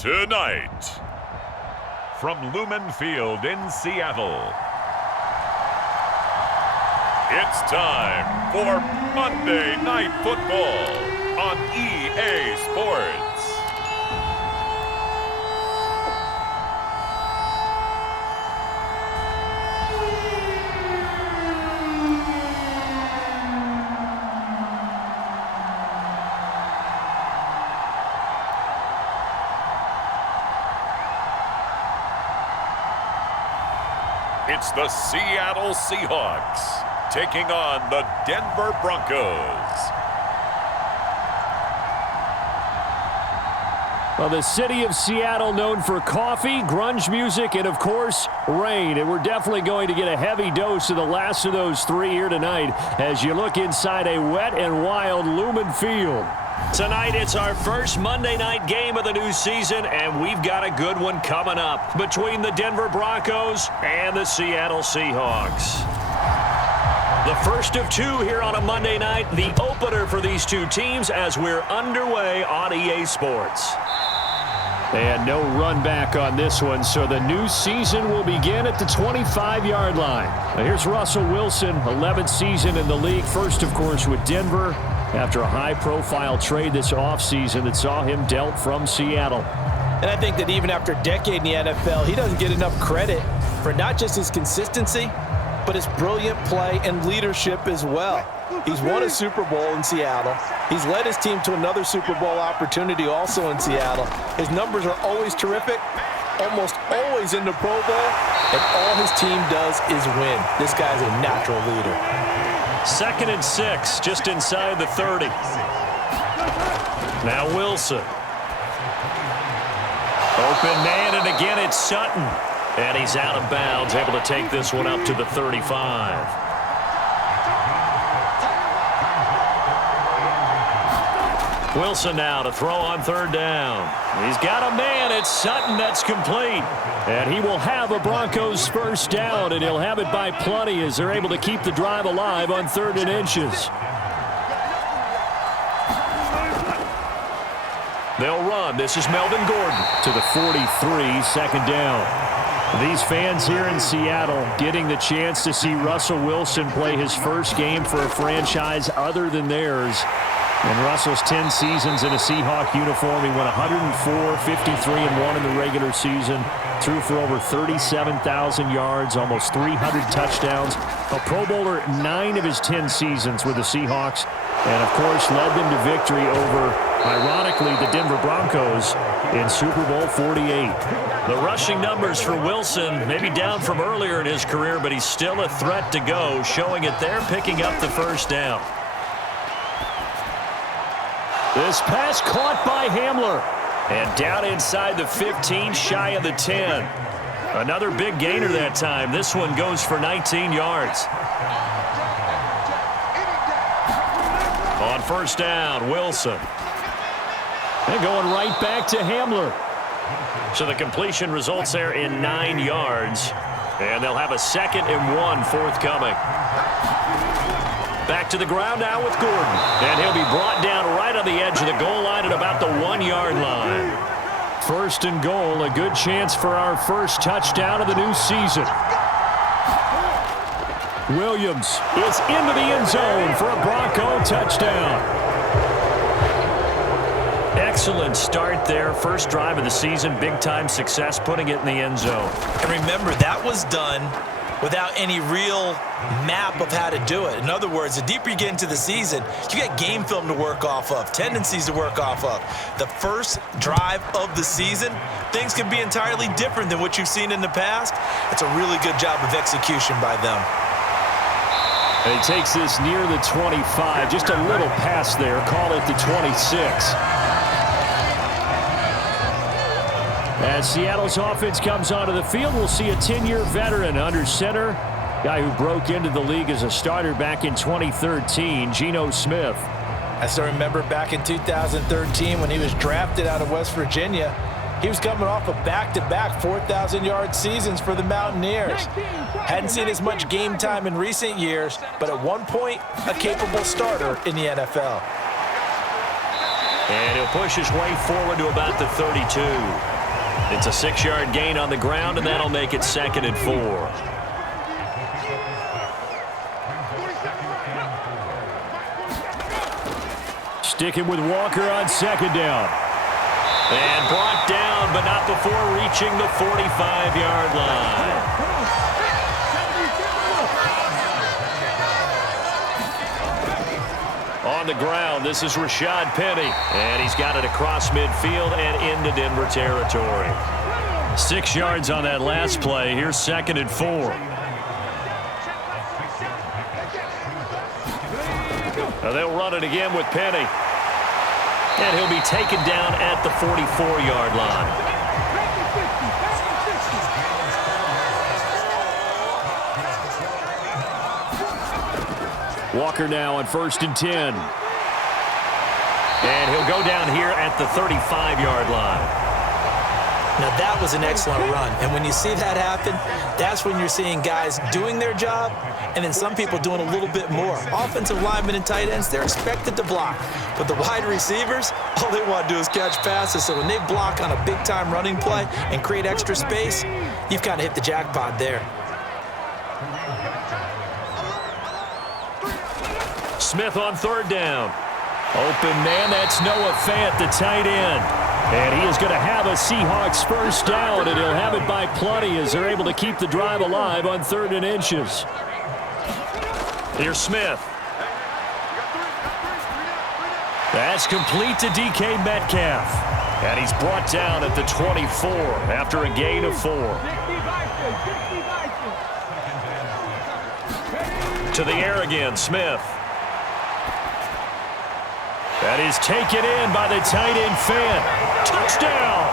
Tonight, from Lumen Field in Seattle, it's time for Monday Night Football on EA Sports. It's the Seattle Seahawks taking on the Denver Broncos. Well, the city of Seattle known for coffee, grunge music, and, of course, rain. And we're definitely going to get a heavy dose of the last of those three here tonight as you look inside a wet and wild Lumen Field. Tonight, it's our first Monday night game of the new season, and we've got a good one coming up between the Denver Broncos and the Seattle Seahawks. The first of two here on a Monday night, the opener for these two teams as we're underway on EA Sports. And no run back on this one, so the new season will begin at the 25-yard line. Now here's Russell Wilson, 11th season in the league. First, of course, with Denver after a high-profile trade this offseason that saw him dealt from Seattle. And I think that even after a decade in the NFL, he doesn't get enough credit for not just his consistency, but his brilliant play and leadership as well. He's won a Super Bowl in Seattle. He's led his team to another Super Bowl opportunity also in Seattle. His numbers are always terrific, almost always in the Pro Bowl, and all his team does is win. This guy's a natural leader. 2nd and 6, just inside the 30. Now Wilson. Open man, and again it's Sutton. And he's out of bounds, able to take this one up to the 35. Wilson now to throw on 3rd down. He's got a man. It's Sutton. That's complete. And he will have a Broncos first down, and he'll have it by plenty as they're able to keep the drive alive on 3rd and inches. They'll run. This is Melvin Gordon to the 43, 2nd down. These fans here in Seattle getting the chance to see Russell Wilson play his first game for a franchise other than theirs. In Russell's 10 seasons in a Seahawk uniform, he won 104, 53-1 in the regular season, threw for over 37,000 yards, almost 300 touchdowns. A Pro Bowler 9 of his 10 seasons with the Seahawks, and of course led them to victory over, ironically, the Denver Broncos in Super Bowl 48. The rushing numbers for Wilson maybe down from earlier in his career, but he's still a threat to go, showing it there, picking up the first down. This pass caught by Hamler. And down inside the 15, shy of the 10. Another big gainer that time. This one goes for 19 yards. On 1st down, Wilson. And going right back to Hamler. So the completion results there in 9 yards. And they'll have a 2nd and 1 forthcoming. Back to the ground now with Gordon. And he'll be brought down right on the edge of the goal line at about the 1-yard line. 1st and goal, a good chance for our first touchdown of the new season. Williams is into the end zone for a Bronco touchdown. Excellent start there. First drive of the season, big-time success, putting it in the end zone. And remember, that was done without any real map of how to do it. In other words, the deeper you get into the season, you got game film to work off of, tendencies to work off of. The first drive of the season, things can be entirely different than what you've seen in the past. It's a really good job of execution by them. And he takes this near the 25, just a little pass there, call it the 26. As Seattle's offense comes onto the field, we'll see a 10-year veteran under center, guy who broke into the league as a starter back in 2013, Geno Smith. I still remember back in 2013 when he was drafted out of West Virginia. He was coming off of back-to-back 4,000-yard seasons for the Mountaineers. Hadn't seen as much game time in recent years, but at one point, a capable starter in the NFL. And he'll push his way forward to about the 32. It's a 6-yard gain on the ground, and that'll make it 2nd and 4. Sticking with Walker on 2nd down. And brought down, but not before reaching the 45-yard line. On the ground, this is Rashad Penny. And he's got it across midfield and into Denver territory. 6 yards on that last play. Here's 2nd and 4. Now they'll run it again with Penny. And he'll be taken down at the 44-yard line. Walker now on 1st and 10. And he'll go down here at the 35-yard line. Now, that was an excellent run. And when you see that happen, that's when you're seeing guys doing their job and then some people doing a little bit more. Offensive linemen and tight ends, they're expected to block. But the wide receivers, all they want to do is catch passes. So when they block on a big-time running play and create extra space, you've kind of hit the jackpot there. Smith on 3rd down. Open man, that's Noah Fant, the tight end. And he is going to have a Seahawks 1st down, and he'll have it by plenty as they're able to keep the drive alive on 3rd and inches. Here's Smith. That's complete to DK Metcalf. And he's brought down at the 24 after a gain of 4. To the air again, Smith. That is taken in by the tight end Fant. Touchdown!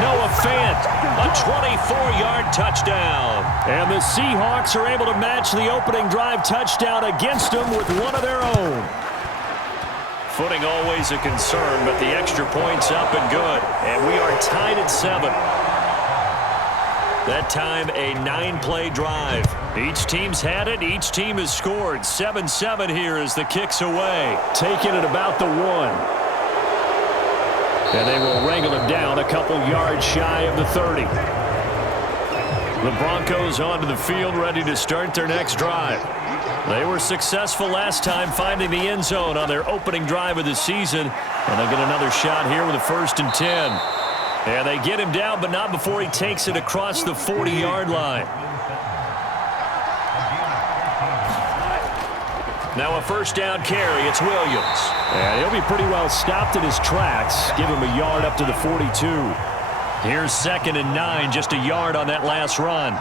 Noah Fant, a 24-yard touchdown. And the Seahawks are able to match the opening drive touchdown against them with one of their own. Footing always a concern, but the extra point's up and good. And we are tied at 7. That time, a 9-play drive. Each team's had it. Each team has scored. 7-7 here as the kick's away. Taking it about the 1. And they will wrangle him down a couple yards shy of the 30. The Broncos onto the field, ready to start their next drive. They were successful last time finding the end zone on their opening drive of the season. And they'll get another shot here with a 1st and 10. And they get him down, but not before he takes it across the 40-yard line. Now a 1st down carry. It's Williams. And he'll be pretty well stopped in his tracks. Give him a yard up to the 42. Here's 2nd and 9, just a yard on that last run.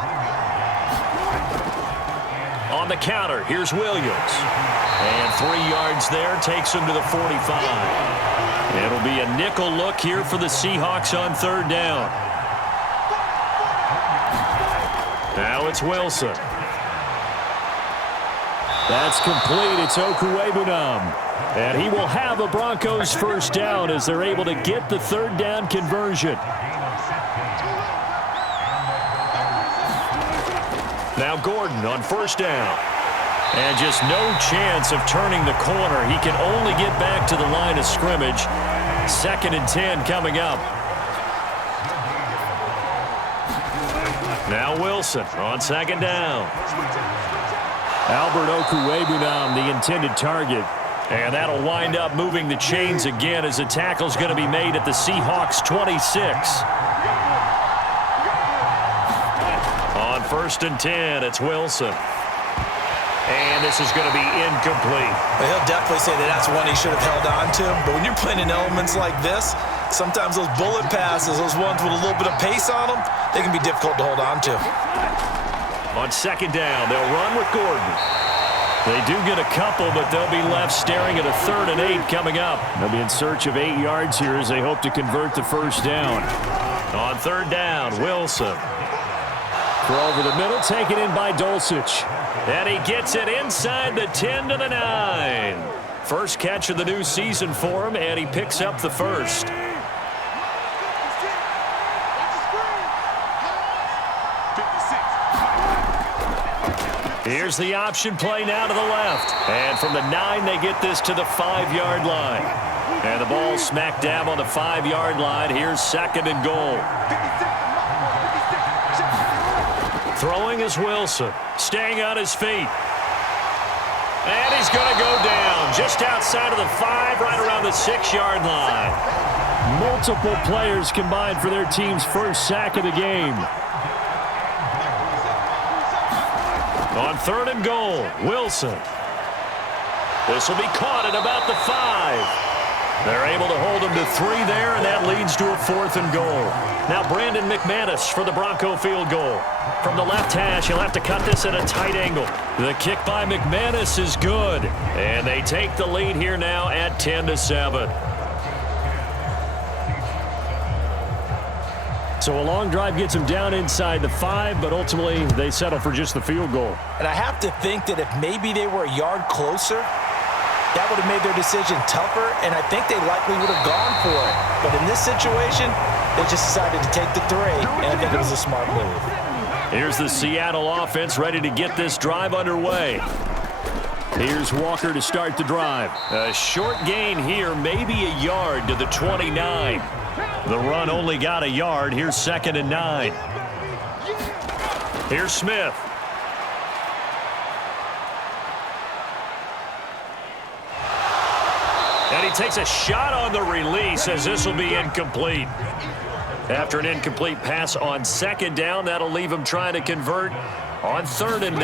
On the counter, here's Williams. And 3 yards there, takes him to the 45. It'll be a nickel look here for the Seahawks on 3rd down. Now it's Wilson. That's complete. It's Okuwebunam. And he will have a Broncos 1st down as they're able to get the 3rd down conversion. Now Gordon on 1st down. And just no chance of turning the corner. He can only get back to the line of scrimmage. 2nd and 10 coming up. Now Wilson on 2nd down. Albert Okuwebunam, the intended target. And that'll wind up moving the chains again as the tackle's going to be made at the Seahawks 26. On 1st and 10, it's Wilson. And this is going to be incomplete. Well, he'll definitely say that that's one he should have held on to. But when you're playing in elements like this, sometimes those bullet passes, those ones with a little bit of pace on them, they can be difficult to hold on to. On 2nd down, they'll run with Gordon. They do get a couple, but they'll be left staring at a 3rd and 8 coming up. They'll be in search of 8 yards here as they hope to convert the 1st down. On 3rd down, Wilson. Throw over the middle, taken in by Dulcich. And he gets it inside the 10 to the 9. First catch of the new season for him, and he picks up the 1st. Here's the option play now to the left. And from the 9, they get this to the 5-yard line. And the ball smack dab on the 5-yard line. Here's 2nd and goal. Throwing is Wilson, staying on his feet. And he's going to go down just outside of the 5, right around the 6-yard line. Multiple players combined for their team's first sack of the game. On 3rd and goal, Wilson. This will be caught at about the 5. They're able to hold him to 3 there, and that leads to a 4th and goal. Now Brandon McManus for the Bronco field goal. From the left hash, he'll have to cut this at a tight angle. The kick by McManus is good, and they take the lead here now at 10-7. So a long drive gets them down inside the 5, but ultimately they settle for just the field goal. And I have to think that if maybe they were a yard closer, that would have made their decision tougher, and I think they likely would have gone for it. But in this situation, they just decided to take the 3, and I think it was a smart move. Here's the Seattle offense ready to get this drive underway. Here's Walker to start the drive. A short gain here, maybe a yard to the 29. The run only got a yard. Here's 2nd and 9. Here's Smith. And he takes a shot on the release as this will be incomplete. After an incomplete pass on 2nd down, that'll leave him trying to convert on 3rd and 9.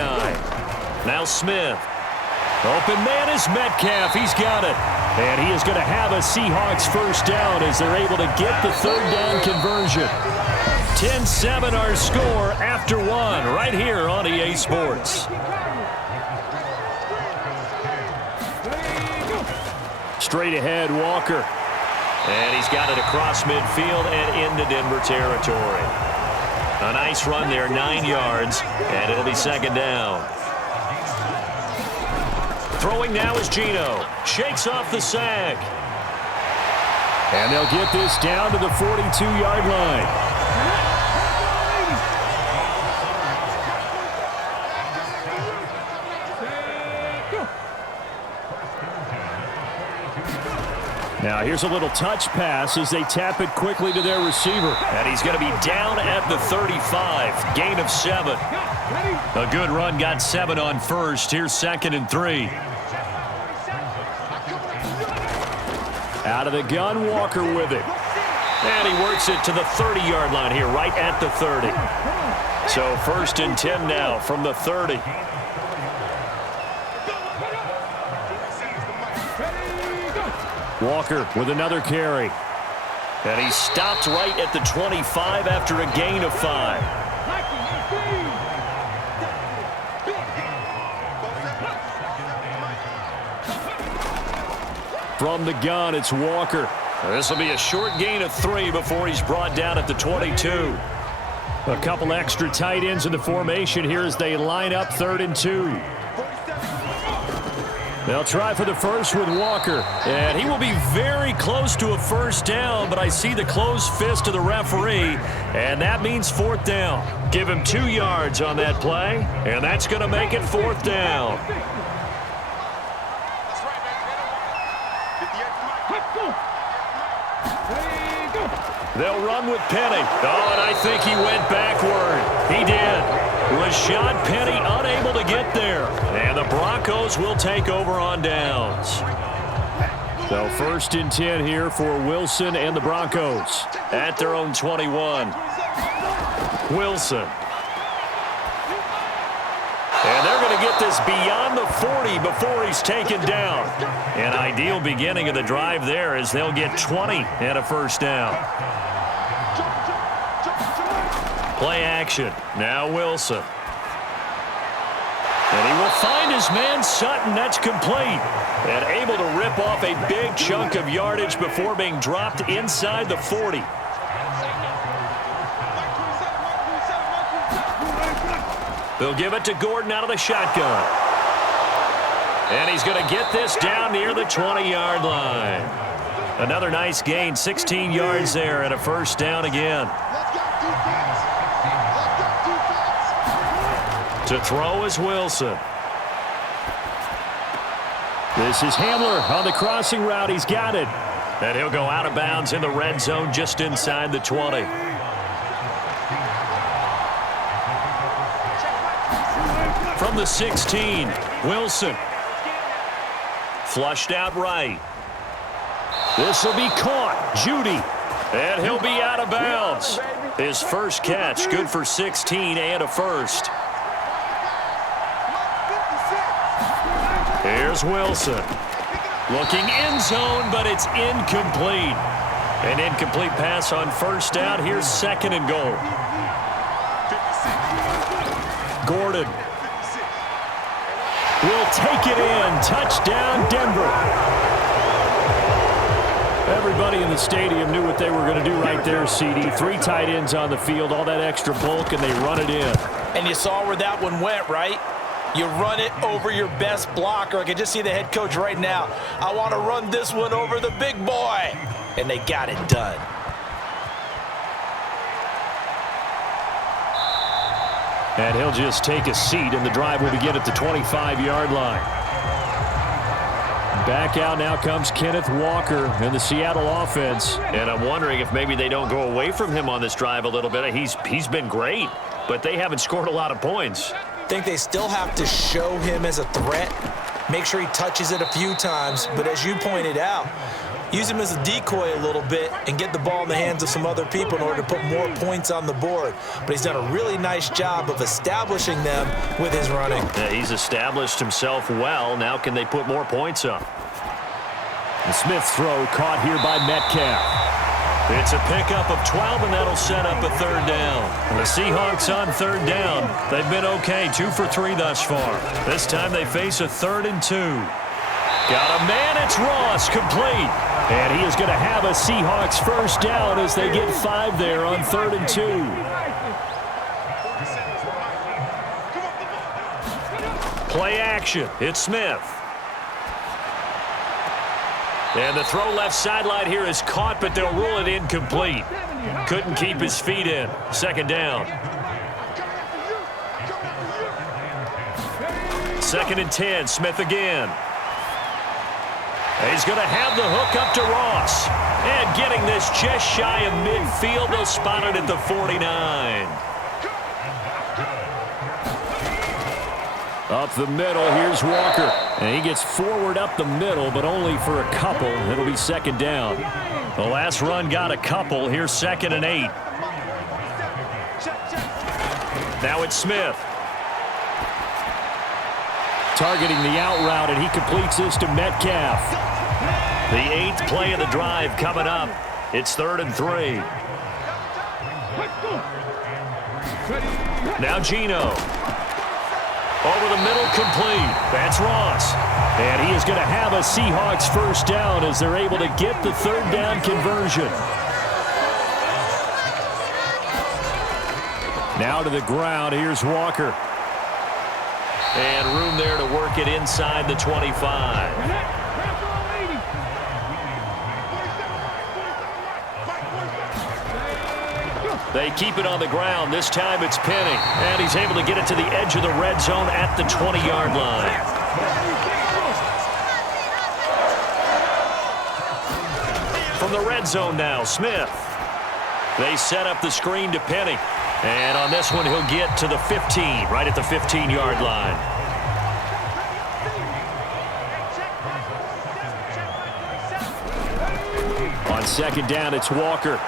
Now Smith. Open man is Metcalf. He's got it. And he is going to have a Seahawks first down as they're able to get the 3rd down conversion. 10-7 our score after 1 right here on EA Sports. Straight ahead, Walker. And he's got it across midfield and into Denver territory. A nice run there, 9 yards, and it'll be 2nd down. Throwing now is Gino. Shakes off the sack. And they'll get this down to the 42-yard line. Now here's a little touch pass as they tap it quickly to their receiver. And he's going to be down at the 35. Gain of 7. A good run, got 7 on first. Here's 2nd and 3. Out of the gun, Walker with it. And he works it to the 30-yard line here, right at the 30. So 1st and 10 now from the 30. Walker with another carry. And he stopped right at the 25 after a gain of 5. From the gun, it's Walker. This will be a short gain of 3 before he's brought down at the 22. A couple extra tight ends in the formation here as they line up 3rd and 2. They'll try for the first with Walker. And he will be very close to a first down, but I see the closed fist of the referee, and that means 4th down. Give him 2 yards on that play, and that's going to make it 4th down. They'll run with Penny. Oh, and I think he went backward. He did. Rashad Penny unable to get there. And the Broncos will take over on downs. So 1st and 10 here for Wilson and the Broncos at their own 21. Wilson. And they're going to get this beyond the 40 before he's taken down. An ideal beginning of the drive there as they'll get 20 and a first down. Play action. Now Wilson. And he will find his man Sutton. That's complete. And able to rip off a big chunk of yardage before being dropped inside the 40. They'll give it to Gordon out of the shotgun. And he's going to get this down near the 20-yard line. Another nice gain, 16 yards there, and a first down again. To throw is Wilson. This is Hamler on the crossing route. He's got it. And he'll go out of bounds in the red zone just inside the 20. From the 16, Wilson. Flushed out right. This will be caught. Judy. And he'll be out of bounds. His first catch, good for 16 and a first. Here's Wilson. Looking end zone, but it's incomplete. An incomplete pass on first down. Here's second and goal. Gordon will take it in. Touchdown, Denver. Everybody in the stadium knew what they were going to do right there, CD. 3 tight ends on the field, all that extra bulk, and they run it in. And you saw where that one went, right? You run it over your best blocker. I can just see the head coach right now. I want to run this one over the big boy. And they got it done. And he'll just take a seat, and the drive will begin at the 25-yard line. Back out now comes Kenneth Walker in the Seattle offense. And I'm wondering if maybe they don't go away from him on this drive a little bit. He's been great, but they haven't scored a lot of points. I think they still have to show him as a threat. Make sure he touches it a few times. But as you pointed out, use him as a decoy a little bit and get the ball in the hands of some other people in order to put more points on the board. But he's done a really nice job of establishing them with his running. Yeah, he's established himself well. Now can they put more points up? The Smith's throw caught here by Metcalf. It's a pickup of 12, and that'll set up a third down. The Seahawks on third down. They've been okay, 2 for 3 thus far. This time they face a 3rd and 2. Got a man, it's Ross, complete. And he is going to have a Seahawks first down as they get 5 there on 3rd and 2. Play action, it's Smith. And the throw left sideline here is caught, but they'll rule it incomplete. Couldn't keep his feet in. 2nd down. 2nd and 10, Smith again. He's going to have the hook up to Ross. And getting this just shy of midfield, they'll spot it at the 49. Up the middle, here's Walker. And he gets forward up the middle, but only for a couple. It'll be 2nd down. The last run got a couple. Here's 2nd and 8. Now it's Smith. Targeting the out route, and he completes this to Metcalf. The 8th play of the drive coming up. It's 3rd and 3. Now Geno. Over the middle, complete. That's Ross. And he is going to have a Seahawks first down as they're able to get the 3rd down conversion. Now to the ground. Here's Walker. And room there to work it inside the 25. They keep it on the ground. This time it's Penny. And he's able to get it to the edge of the red zone at the 20-yard line. From the red zone now, Smith. They set up the screen to Penny. And on this one, he'll get to the 15, right at the 15-yard line. On 2nd down, it's Walker.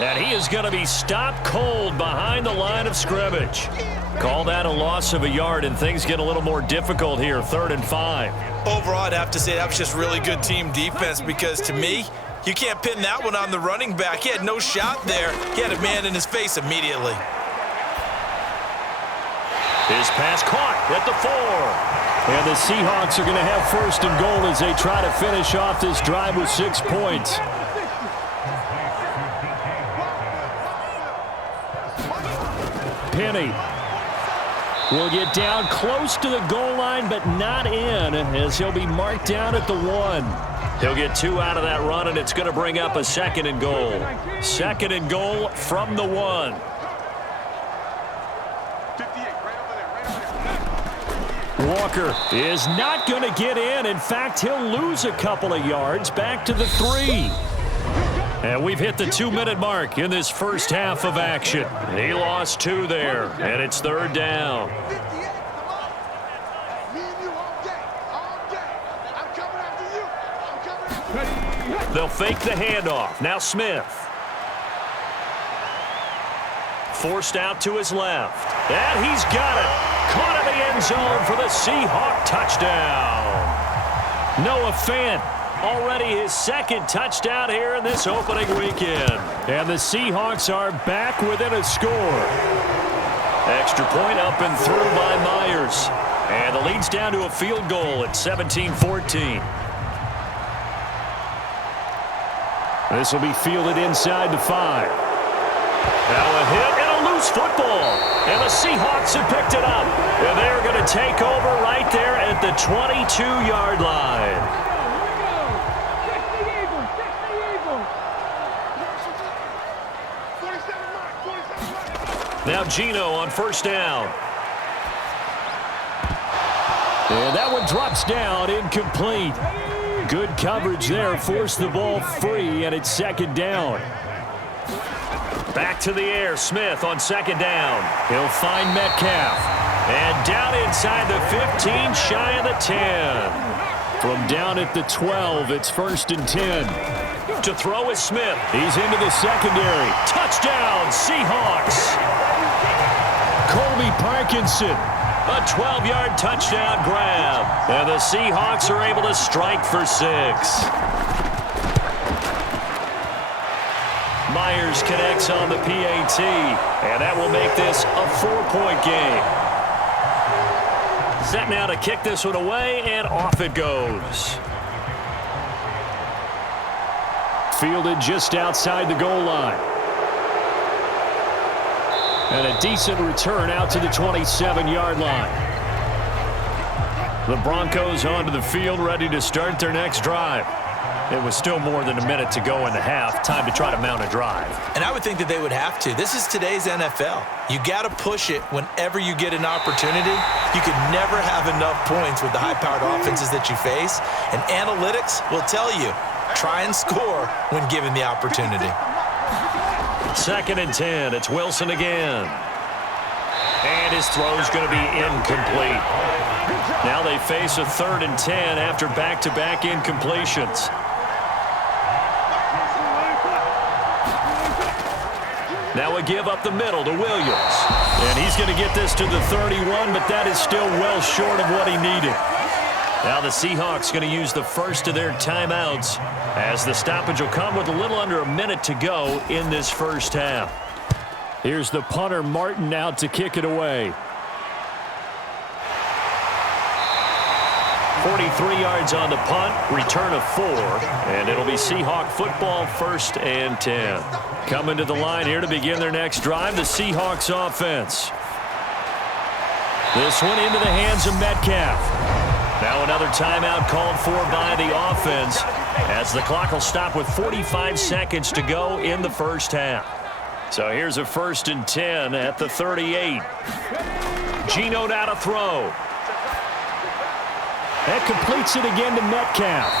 And he is going to be stopped cold behind the line of scrimmage. Call that a loss of a yard, and things get a little more difficult here, 3rd and 5. Overall, I'd have to say that was just really good team defense because, to me, you can't pin that one on the running back. He had no shot there. He had a man in his face immediately. His pass caught at the 4. And the Seahawks are going to have 1st and goal as they try to finish off this drive with 6 points. Penny will get down close to the goal line, but not in, as he'll be marked down at the 1. He'll get 2 out of that run, and it's going to bring up a 2nd and goal. 2nd and goal from the 1. Walker is not going to get in. In fact, he'll lose a couple of yards back to the 3. And we've hit the 2-minute mark in this first half of action. He lost 2 there, and it's third down. They'll fake the handoff. Now Smith. Forced out to his left. And he's got it. Caught in the end zone for the Seahawk touchdown. Noah Fant. Already his second touchdown here in this opening weekend. And the Seahawks are back within a score. Extra point up and through by Myers. And the lead's down to a field goal at 17-14. This will be fielded inside the 5. Now a hit and a loose football. And the Seahawks have picked it up. And they're going to take over right there at the 22-yard line. Now Geno on first down. And that one drops down, incomplete. Good coverage there, forced the ball free, and it's second down. Back to the air, Smith on second down. He'll find Metcalf. And down inside the 15, shy of the 10. From down at the 12, it's first and 10. To throw is Smith. He's into the secondary. Touchdown, Seahawks. Colby Parkinson. A 12-yard touchdown grab. And the Seahawks are able to strike for 6. Myers connects on the PAT. And that will make this a 4-point game. Set now to kick this one away, and off it goes. Fielded just outside the goal line. And a decent return out to the 27-yard line. The Broncos onto the field, ready to start their next drive. It was still more than a minute to go in the half. Time to try to mount a drive. And I would think that they would have to. This is today's NFL. You got to push it whenever you get an opportunity. You can never have enough points with the high-powered offenses that you face. And analytics will tell you, try and score when given the opportunity. Second and 10. It's Wilson again. And his throw's going to be incomplete. Now they face a third and 10 after back-to-back incompletions. Now a give up the middle to Williams. And he's going to get this to the 31, but that is still well short of what he needed. Now the Seahawks going to use the first of their timeouts as the stoppage will come with a little under a minute to go in this first half. Here's the punter Martin out to kick it away. 43 yards on the punt, return of 4, and it'll be Seahawk football, first and 10. Coming to the line here to begin their next drive, the Seahawks offense. This one into the hands of Metcalf. Now another timeout called for by the offense as the clock will stop with 45 seconds to go in the first half. So here's a first and 10 at the 38. Geno now to throw. That completes it again to Metcalf.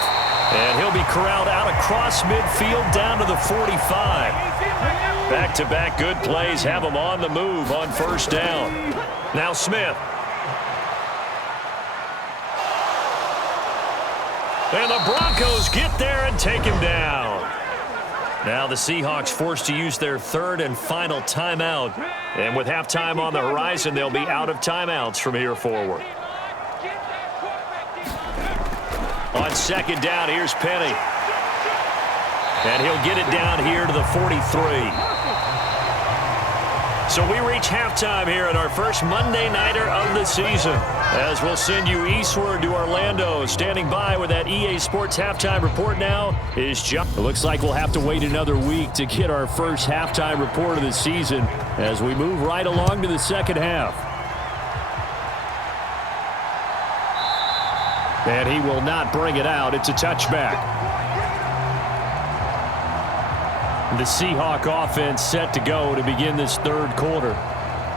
And he'll be corralled out across midfield down to the 45. Back-to-back good plays have him on the move on first down. Now Smith. And the Broncos get there and take him down. Now the Seahawks forced to use their third and final timeout. And with halftime on the horizon, they'll be out of timeouts from here forward. On second down, here's Penny. And he'll get it down here to the 43. So we reach halftime here at our first Monday Nighter of the season, as we'll send you eastward to Orlando. Standing by with that EA Sports halftime report now is John. It looks like we'll have to wait another week to get our first halftime report of the season as we move right along to the second half. And he will not bring it out. It's a touchback. The Seahawk offense set to go to begin this third quarter.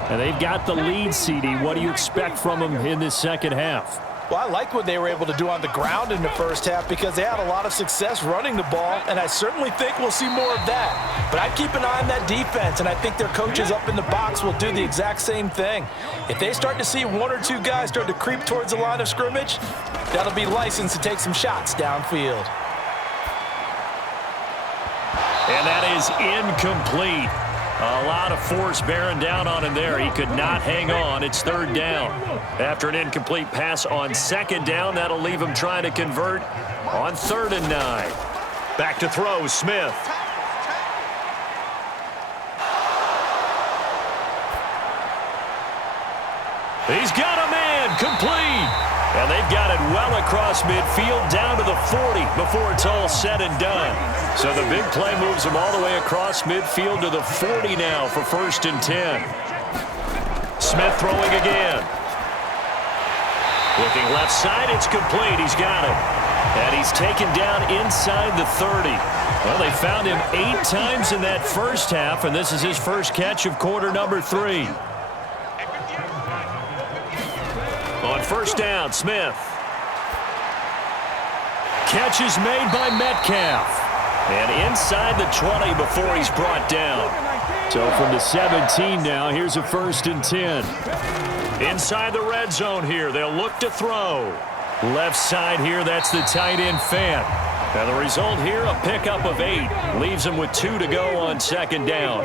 And they've got the lead, CD. What do you expect from them in this second half? Well, I like what they were able to do on the ground in the first half because they had a lot of success running the ball, and I certainly think we'll see more of that. But I'd keep an eye on that defense, and I think their coaches up in the box will do the exact same thing. If they start to see one or two guys start to creep towards the line of scrimmage, that'll be licensed to take some shots downfield. And that is incomplete. A lot of force bearing down on him there. He could not hang on. It's third down. After an incomplete pass on second down, that'll leave him trying to convert on 3rd and 9. Back to throw, Smith. He's got a man, complete. And they've got it well across midfield down to the 40 before it's all said and done. So the big play moves him all the way across midfield to the 40 now for 1st and 10. Smith throwing again. Looking left side, it's complete. He's got it. And he's taken down inside the 30. Well, they found him 8 times in that first half, and this is his first catch of quarter number 3. On 1st down, Smith. Catch is made by Metcalf. And inside the 20 before he's brought down. So from the 17 now, here's a 1st and 10. Inside the red zone here, they'll look to throw. Left side here, that's the tight end Fant. And the result here, a pickup of 8. Leaves him with 2 to go on 2nd down.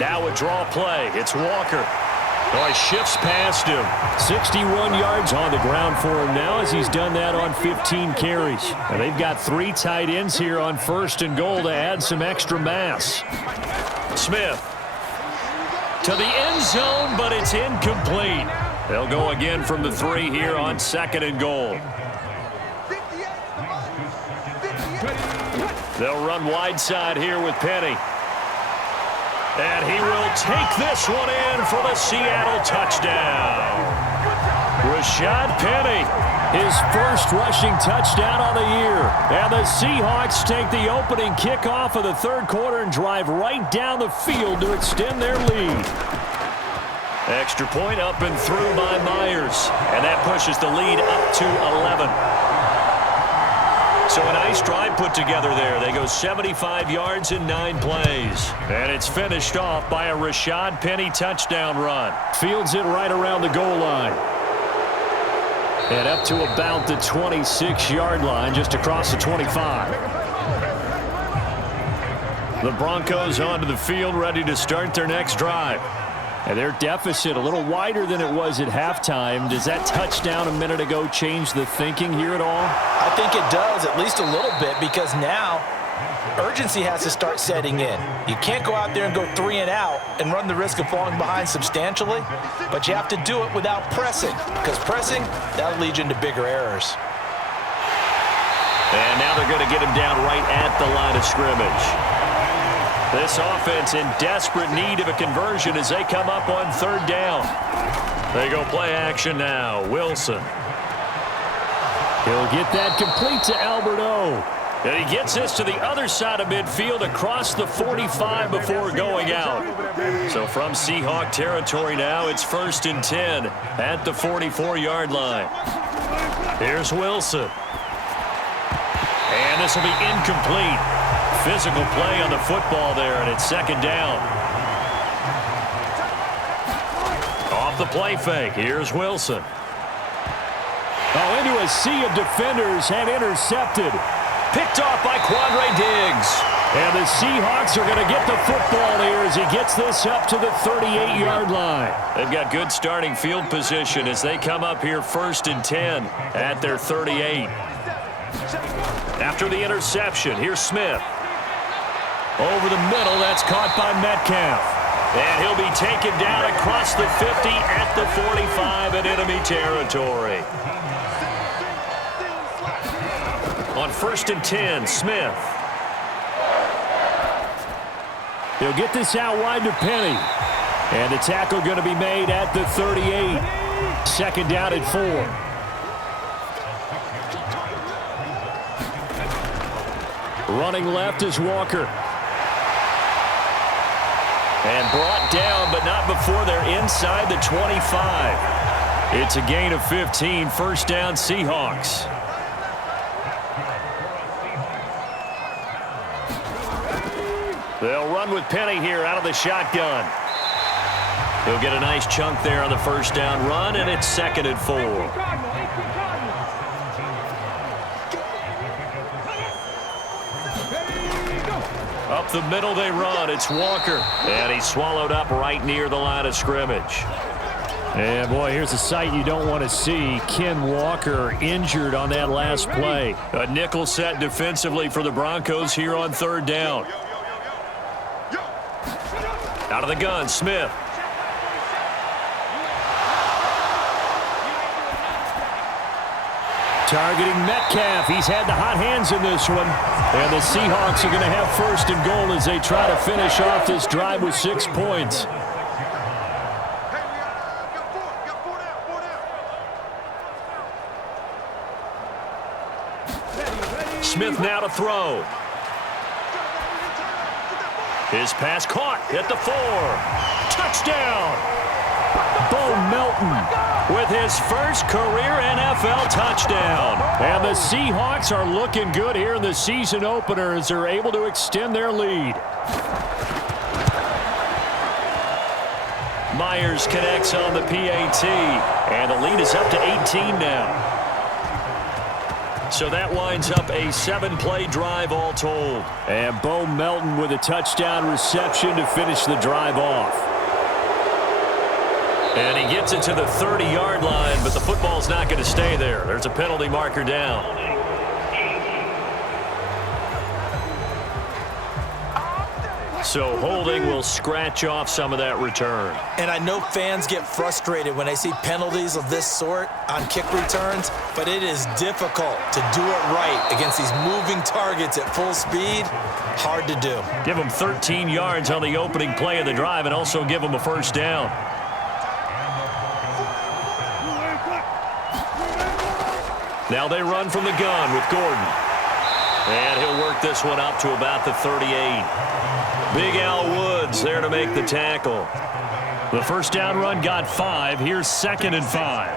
Now a draw play. It's Walker. Oh, he shifts past him. 61 yards on the ground for him now as he's done that on 15 carries. And they've got 3 tight ends here on 1st and goal to add some extra mass. Smith to the end zone, but it's incomplete. They'll go again from the 3 here on 2nd and goal. They'll run wide side here with Penny. And he will take this one in for the Seattle touchdown. Rashad Penny, his first rushing touchdown on the year. And the Seahawks take the opening kickoff of the 3rd quarter and drive right down the field to extend their lead. Extra point up and through by Myers. And that pushes the lead up to 11. So a nice drive put together there. They go 75 yards in 9 plays. And it's finished off by a Rashad Penny touchdown run. Fields it right around the goal line. And up to about the 26-yard line, just across the 25. The Broncos onto the field, ready to start their next drive. And their deficit a little wider than it was at halftime. Does that touchdown a minute ago change the thinking here at all? I think it does, at least a little bit, because now urgency has to start setting in. You can't go out there and go 3 and out and run the risk of falling behind substantially, but you have to do it without pressing, because pressing, that'll lead you into bigger errors. And now they're going to get him down right at the line of scrimmage. This offense in desperate need of a conversion as they come up on 3rd down. They go play action now. Wilson. He'll get that complete to Alberto. And he gets this to the other side of midfield across the 45 before going out. So from Seahawk territory now, it's 1st and 10 at the 44-yard line. Here's Wilson. And this will be incomplete. Physical play on the football there, and it's 2nd down. Off the play fake, here's Wilson. Oh, into a sea of defenders and intercepted. Picked off by Quandre Diggs. And the Seahawks are going to get the football here as he gets this up to the 38-yard line. They've got good starting field position as they come up here 1st and 10 at their 38. After the interception, here's Smith. Over the middle, that's caught by Metcalf. And he'll be taken down across the 50 at the 45 in enemy territory. On 1st and 10, Smith. He'll get this out wide to Penny. And the tackle going to be made at the 38. 2nd down at 4. Running left is Walker. And brought down, but not before they're inside the 25. It's a gain of 15, first down Seahawks. They'll run with Penny here out of the shotgun. He'll get a nice chunk there on the first down run, and it's 2nd and 4. Up the middle they run. It's Walker. And he's swallowed up right near the line of scrimmage. And, boy, here's a sight you don't want to see. Ken Walker injured on that last play. A nickel set defensively for the Broncos here on 3rd down. Out of the gun, Smith. Targeting Metcalf. He's had the hot hands in this one. And the Seahawks are going to have 1st and goal as they try to finish off this drive with 6 points. Smith now to throw. His pass caught at the 4. Touchdown! Bo Melton with his first career NFL touchdown. And the Seahawks are looking good here in the season opener as they're able to extend their lead. Myers connects on the PAT, and the lead is up to 18 now. So that winds up a 7-play drive all told. And Bo Melton with a touchdown reception to finish the drive off. And he gets it to the 30-yard line, but the football's not going to stay there. There's a penalty marker down. So holding will scratch off some of that return. And I know fans get frustrated when they see penalties of this sort on kick returns, but it is difficult to do it right against these moving targets at full speed. Hard to do. Give them 13 yards on the opening play of the drive and also give them a first down. Now they run from the gun with Gordon. And he'll work this one up to about the 38. Big Al Woods there to make the tackle. The first down run got 5. Here's 2nd and 5.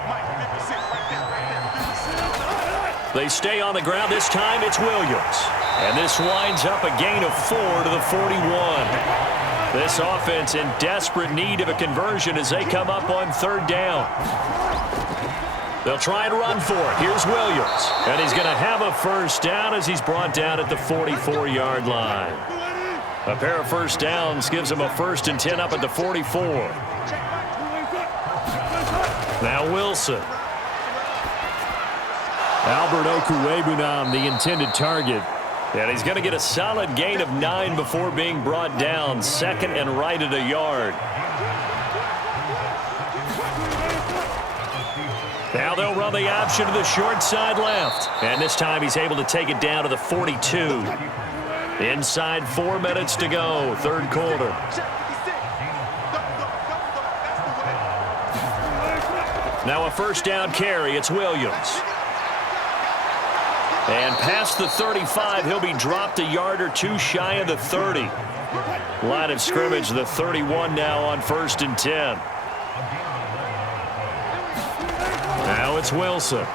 They stay on the ground. This time it's Williams. And this winds up a gain of 4 to the 41. This offense in desperate need of a conversion as they come up on 3rd down. They'll try and run for it. Here's Williams. And he's going to have a first down as he's brought down at the 44-yard line. A pair of first downs gives him a 1st and 10 up at the 44. Now Wilson. Albert Okwuegbunam, the intended target. And he's going to get a solid gain of 9 before being brought down. 2nd and right at a yard. Now they'll run the option to the short side left. And this time he's able to take it down to the 42. Inside 4 minutes to go, 3rd quarter. Now a first down carry. It's Williams. And past the 35, he'll be dropped a yard or 2 shy of the 30. Line of scrimmage, the 31 now on 1st and 10. Now it's Wilson.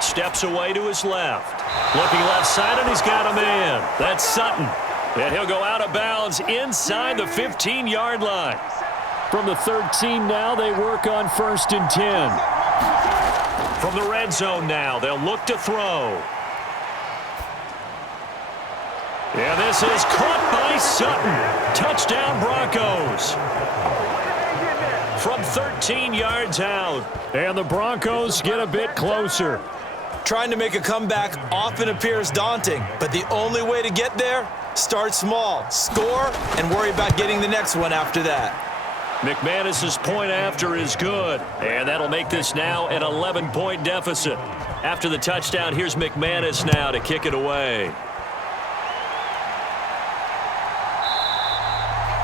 Steps away to his left. Looking left side, and he's got a man. That's Sutton. And he'll go out of bounds inside the 15-yard line. From the 13 now, they work on 1st and 10. From the red zone now, they'll look to throw. And this is caught by Sutton. Touchdown Broncos. From 13 yards out. And the Broncos get a bit closer. Trying to make a comeback often appears daunting, but the only way to get there, start small, score, and worry about getting the next one after that. McManus's point after is good, and that'll make this now an 11-point deficit. After the touchdown, here's McManus now to kick it away.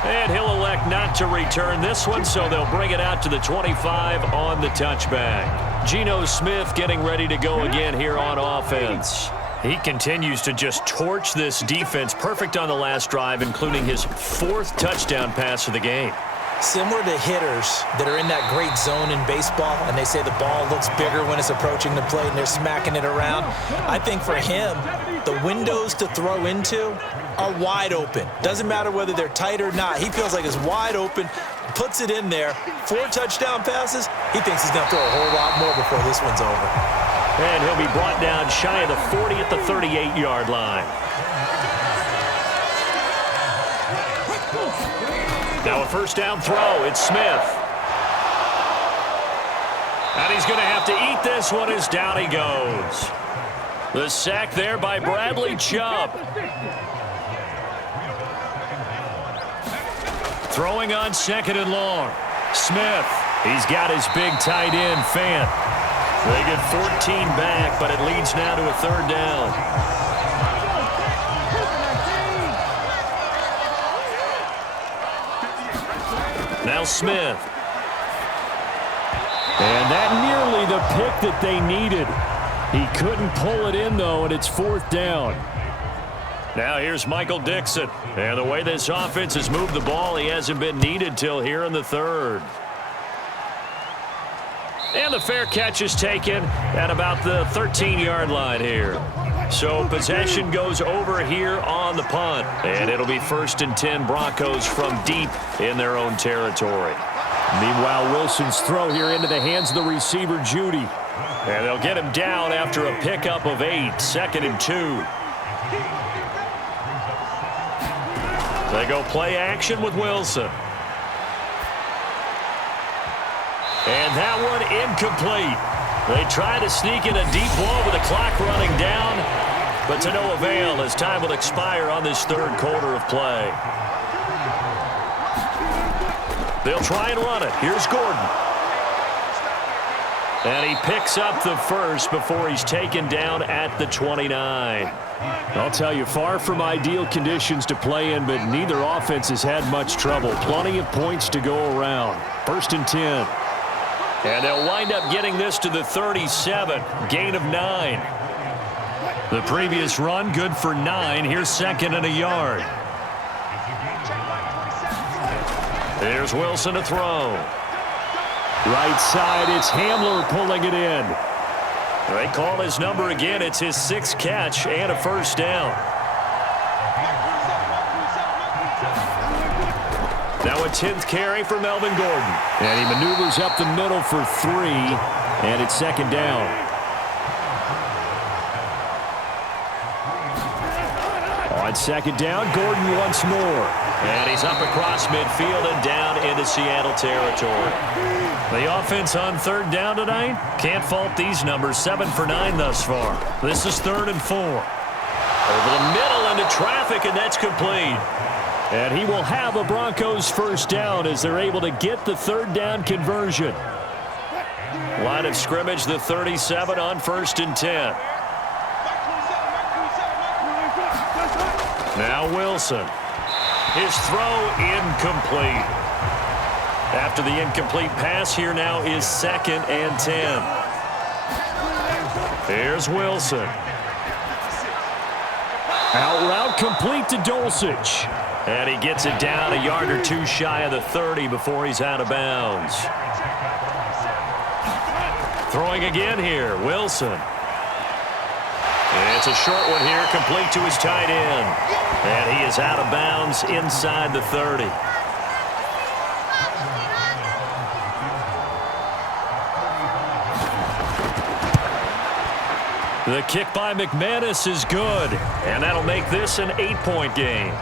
And he'll elect not to return this one, so they'll bring it out to the 25 on the touchback. Geno Smith getting ready to go again here on offense. He continues to just torch this defense. Perfect on the last drive, including his 4th touchdown pass of the game. Similar to hitters that are in that great zone in baseball, and they say the ball looks bigger when it's approaching the plate and they're smacking it around. I think for him, the windows to throw into are wide open. Doesn't matter whether they're tight or not. He feels like it's wide open, puts it in there. 4 touchdown passes. He thinks he's going to throw a whole lot more before this one's over. And he'll be brought down shy of the 40 at the 38-yard line. Now a first down throw. It's Smith. And he's going to have to eat this one as down he goes. The sack there by Bradley Chubb. Throwing on 2nd and long. Smith. He's got his big tight end, Fant. They get 14 back, but it leads now to a 3rd down. Now Smith. And that nearly the pick that they needed. He couldn't pull it in, though, and it's 4th down. Now here's Michael Dixon. And the way this offense has moved the ball, he hasn't been needed till here in the 3rd. And the fair catch is taken at about the 13-yard line here. So possession goes over here on the punt. And it'll be 1st and 10 Broncos from deep in their own territory. Meanwhile, Wilson's throw here into the hands of the receiver, Judy. And they'll get him down after a pickup of 8, 2nd and 2. They go play action with Wilson. And that one incomplete. They try to sneak in a deep ball with the clock running down, but to no avail as time will expire on this 3rd quarter of play. They'll try and run it. Here's Gordon. And he picks up the first before he's taken down at the 29. I'll tell you, far from ideal conditions to play in, but neither offense has had much trouble. Plenty of points to go around. 1st and 10. And they'll wind up getting this to the 37. Gain of 9. The previous run, good for 9. Here's 2nd and a yard. There's Wilson to throw. Right side, it's Hamler pulling it in. They call his number again. It's his 6th catch and a 1st down. Now a 10th carry for Melvin Gordon. And he maneuvers up the middle for 3, and it's 2nd down. On 2nd down, Gordon once more. And he's up across midfield and down into Seattle territory. The offense on 3rd down tonight, can't fault these numbers. 7 for 9 thus far. This is 3rd and 4. Over the middle into traffic, and that's complete. And he will have a Broncos 1st down as they're able to get the 3rd down conversion. Line of scrimmage, the 37 on 1st and 10. Now Wilson. His throw incomplete. After the incomplete pass, here now is 2nd and 10. Here's Wilson. Out route complete to Dulcich. And he gets it down a yard or 2 shy of the 30 before he's out of bounds. Throwing again here, Wilson. It's a short one here, complete to his tight end. And he is out of bounds inside the 30. The kick by McManus is good, and that'll make this an 8-point game.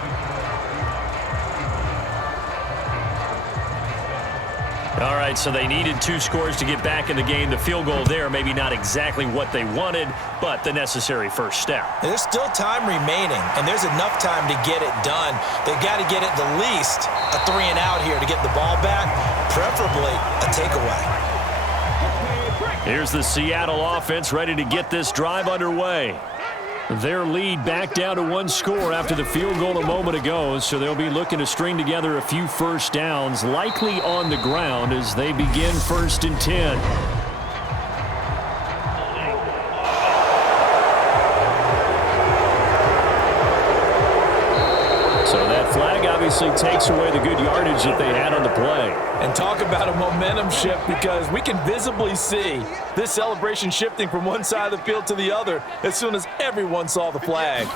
All right, so they needed 2 scores to get back in the game. The field goal there, maybe not exactly what they wanted, but the necessary first step. There's still time remaining, and there's enough time to get it done. They've got to get it the least a 3 and out here to get the ball back, preferably a takeaway. Here's the Seattle offense ready to get this drive underway. Their lead back down to 1 score after the field goal a moment ago, so they'll be looking to string together a few first downs, likely on the ground as they begin 1st and 10. 1 flag obviously takes away the good yardage that they had on the play. And talk about a momentum shift, because we can visibly see this celebration shifting from one side of the field to the other as soon as everyone saw the flag.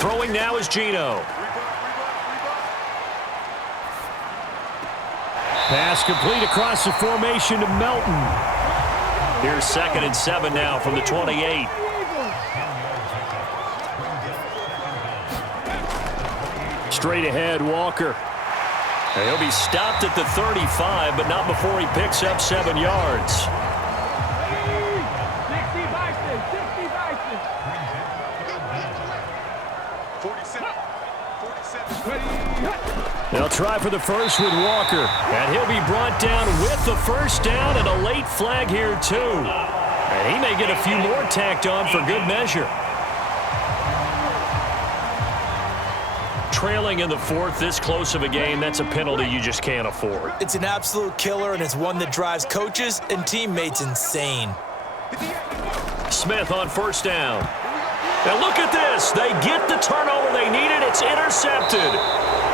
Throwing now is Geno. Pass complete across the formation to Melton. Here's 2nd and 7 now from the 28. Straight ahead, Walker. And he'll be stopped at the 35, but not before he picks up 7 yards. They'll try for the first with Walker, and he'll be brought down with the first down and a late flag here too. And he may get a few more tacked on for good measure. Trailing in the 4th, this close of a game, that's a penalty you just can't afford. It's an absolute killer, and it's one that drives coaches and teammates insane. Smith on first down. Now look at this. They get the turnover they needed. It's intercepted.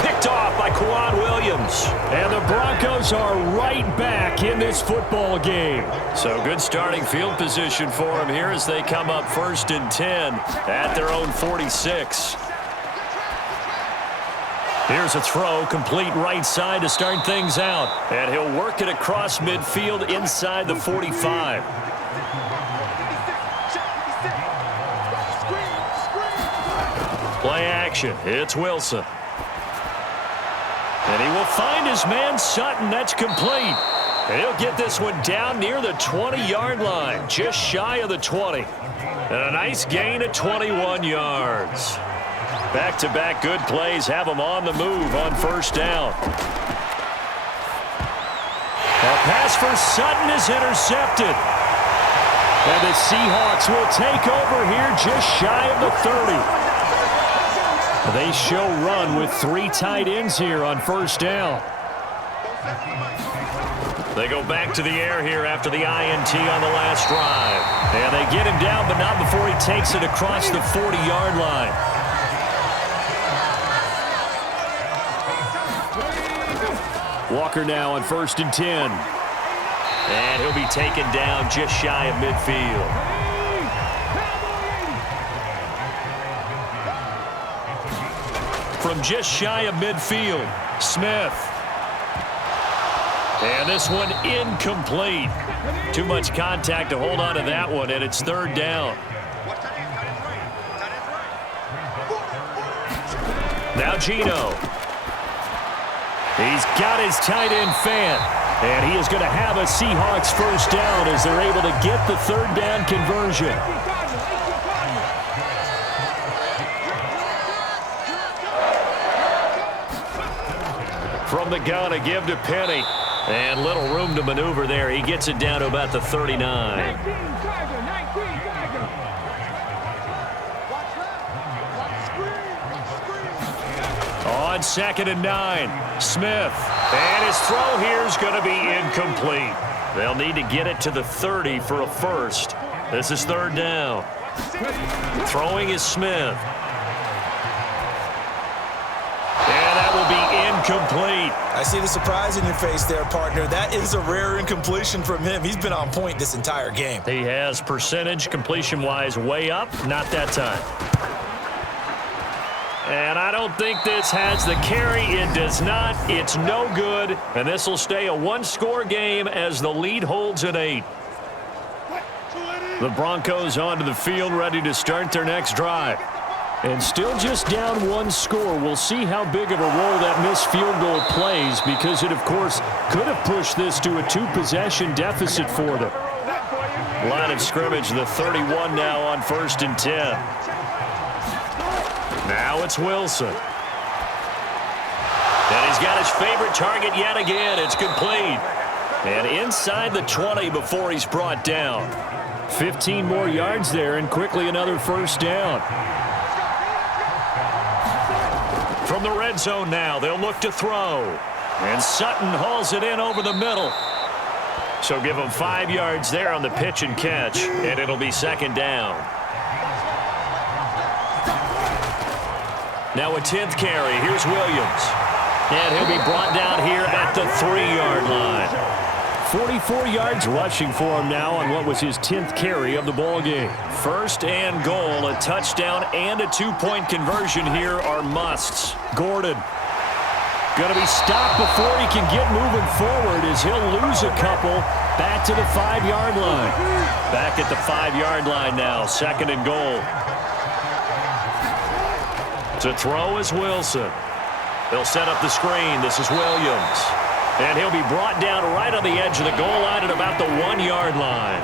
Picked off by Quan Williams. And the Broncos are right back in this football game. So good starting field position for them here as they come up 1st and 10 at their own 46. Here's a throw, complete right side to start things out. And he'll work it across midfield inside the 45. Play action. It's Wilson. And he will find his man Sutton. That's complete. And he'll get this one down near the 20-yard line, just shy of the 20. And a nice gain of 21 yards. Back-to-back good plays have them on the move on first down. A pass for Sutton is intercepted. And the Seahawks will take over here just shy of the 30. They show run with 3 tight ends here on first down. They go back to the air here after the INT on the last drive. And they get him down, but not before he takes it across the 40-yard line. Walker now on 1st and 10. And he'll be taken down just shy of midfield. From just shy of midfield, Smith. And this one incomplete. Too much contact to hold on to that one, and it's 3rd down. Now Geno. He's got his tight end fan. And he is going to have a Seahawks first down as they're able to get the 3rd down conversion. From the gun, a give to Penny. And little room to maneuver there. He gets it down to about the 39. On 2nd and 9, Smith. And his throw here is going to be incomplete. They'll need to get it to the 30 for a first. This is 3rd down. Throwing is Smith. Incomplete. I see the surprise in your face there, partner. That is a rare incompletion from him. He's been on point this entire game. He has percentage completion-wise way up. Not that time. And I don't think this has the carry. It does not. It's no good. And this will stay a 1-score game as the lead holds at 8. The Broncos onto the field ready to start their next drive. And still just down 1 score. We'll see how big of a role that missed field goal plays, because it, of course, could have pushed this to a 2-possession deficit for them. Line of scrimmage, the 31 now on 1st and 10. Now it's Wilson. And he's got his favorite target yet again. It's complete. And inside the 20 before he's brought down. 15 more yards there, and quickly another first down. From the red zone now, they'll look to throw. And Sutton hauls it in over the middle. So give him 5 yards there on the pitch and catch, and it'll be 2nd down. Now a 10th carry. Here's Williams. And he'll be brought down here at the 3-yard line. 44 yards rushing for him now on what was his 10th carry of the ball game. First and goal, a touchdown and a 2-point conversion here are musts. Gordon going to be stopped before he can get moving forward as he'll lose a couple back to the 5-yard line. Back at the 5-yard line now, second and goal. To throw is Wilson. They'll set up the screen. This is Williams. And he'll be brought down right on the edge of the goal line at about the 1-yard line.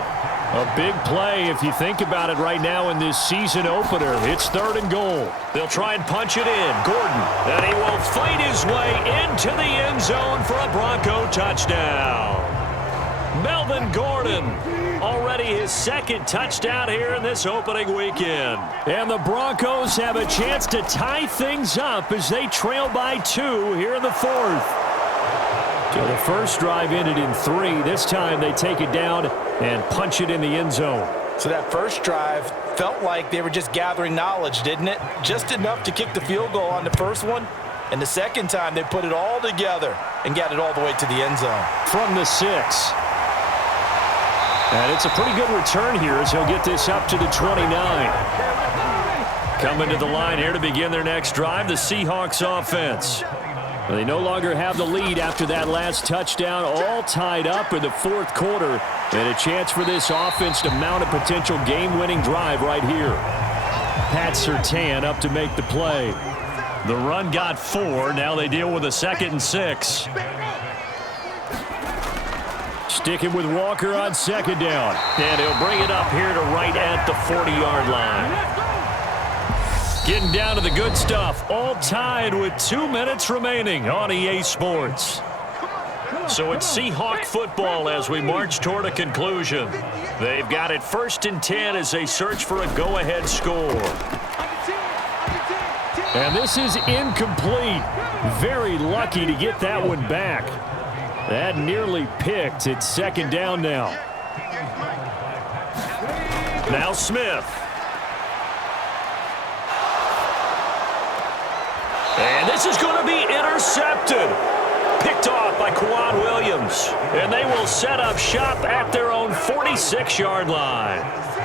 A big play if you think about it right now in this season opener. It's third and goal. They'll try and punch it in. Gordon. And he will fight his way into the end zone for a Bronco touchdown. Melvin Gordon. Already his second touchdown here in this opening weekend. And the Broncos have a chance to tie things up as they trail by 2 here in the 4th. So the first drive ended in 3. This time they take it down and punch it in the end zone. So that first drive felt like they were just gathering knowledge, didn't it? Just enough to kick the field goal on the first one. And the second time they put it all together and got it all the way to the end zone. From the 6. And it's a pretty good return here as he'll get this up to the 29. Coming to the line here to begin their next drive, the Seahawks offense. They no longer have the lead after that last touchdown, all tied up in the 4th quarter, and a chance for this offense to mount a potential game-winning drive right here. Pat Surtain up to make the play. The run got 4. Now they deal with a 2nd and 6. Sticking with Walker on 2nd down, and he'll bring it up here to right at the 40-yard line. Getting down to the good stuff, all tied with 2 minutes remaining on EA Sports. So it's Seahawk football as we march toward a conclusion. They've got it 1st and 10 as they search for a go-ahead score. And this is incomplete. Very lucky to get that one back. That nearly picked. It's 2nd down now. Now Smith. And this is going to be intercepted. Picked off by Quan Williams. And they will set up shop at their own 46-yard line.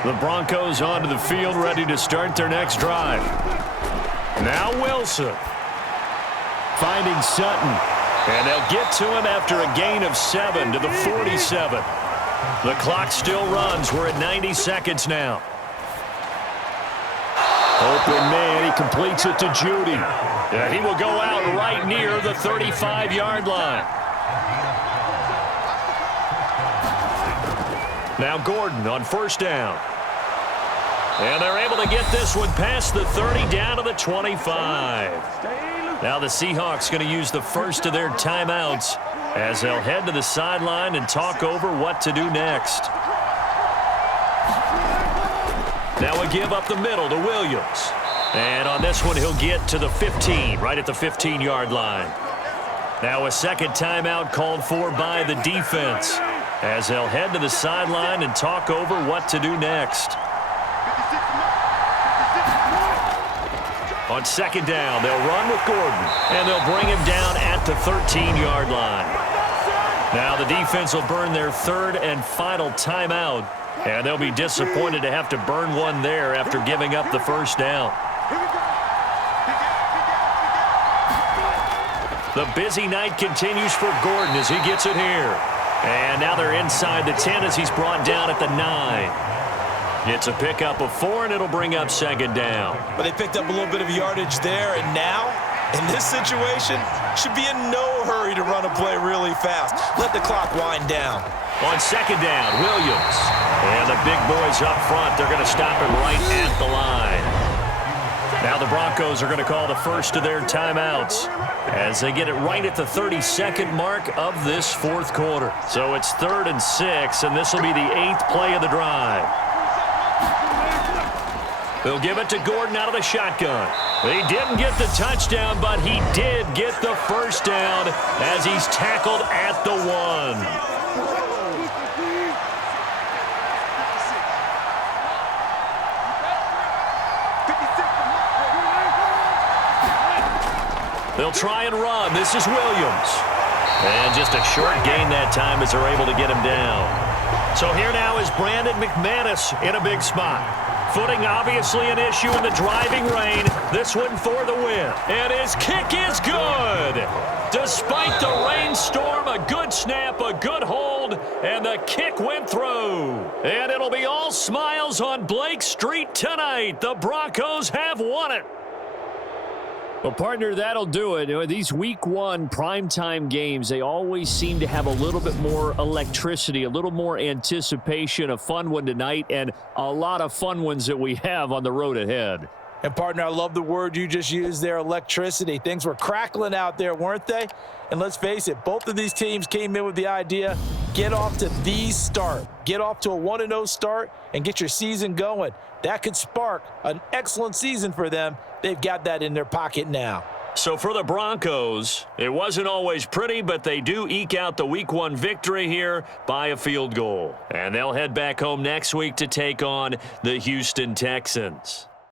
The Broncos onto the field ready to start their next drive. Now Wilson. Finding Sutton. And they'll get to him after a gain of 7 to the 47. The clock still runs. We're at 90 seconds now. Open man, he completes it to Judy. And he will go out right near the 35-yard line. Now Gordon on 1st down. And they're able to get this one past the 30 down to the 25. Now the Seahawks going to use the first of their timeouts as they'll head to the sideline and talk over what to do next. Now a give up the middle to Williams. And on this one, he'll get to the 15, right at the 15-yard line. Now a second timeout called for by the defense as they'll head to the sideline and talk over what to do next. On 2nd down, they'll run with Gordon, and they'll bring him down at the 13-yard line. Now the defense will burn their 3rd and final timeout, and they'll be disappointed to have to burn one there after giving up the 1st down. The busy night continues for Gordon as he gets it here. And now they're inside the 10 as he's brought down at the 9. It's a pickup of 4, and it'll bring up 2nd down. But they picked up a little bit of yardage there, and now, in this situation, should be in no hurry to run a play really fast. Let the clock wind down. On 2nd down, Williams. And the big boys up front, they're going to stop him right at the line. Now the Broncos are going to call the first of their timeouts as they get it right at the 32nd mark of this 4th quarter. So it's 3rd and 6, and this will be the 8th play of the drive. They'll give it to Gordon out of the shotgun. He didn't get the touchdown, but he did get the 1st down as he's tackled at the 1. They'll try and run. This is Williams. And just a short gain that time as they're able to get him down. So here now is Brandon McManus in a big spot. Footing obviously an issue in the driving rain. This one for the win. And his kick is good. Despite the rainstorm, a good snap, a good hold, and the kick went through. And it'll be all smiles on Blake Street tonight. The Broncos have won it. Well, partner, that'll do it. You know, these week one primetime games, they always seem to have a little bit more electricity, a little more anticipation. A fun one tonight, and a lot of fun ones that we have on the road ahead. And, partner, I love the word you just used there, electricity. Things were crackling out there, weren't they? And let's face it, both of these teams came in with the idea, get off to the start. Get off to a 1-0 start and get your season going. That could spark an excellent season for them. They've got that in their pocket now. So for the Broncos, it wasn't always pretty, but they do eke out the week one victory here by a field goal. And they'll head back home next week to take on the Houston Texans.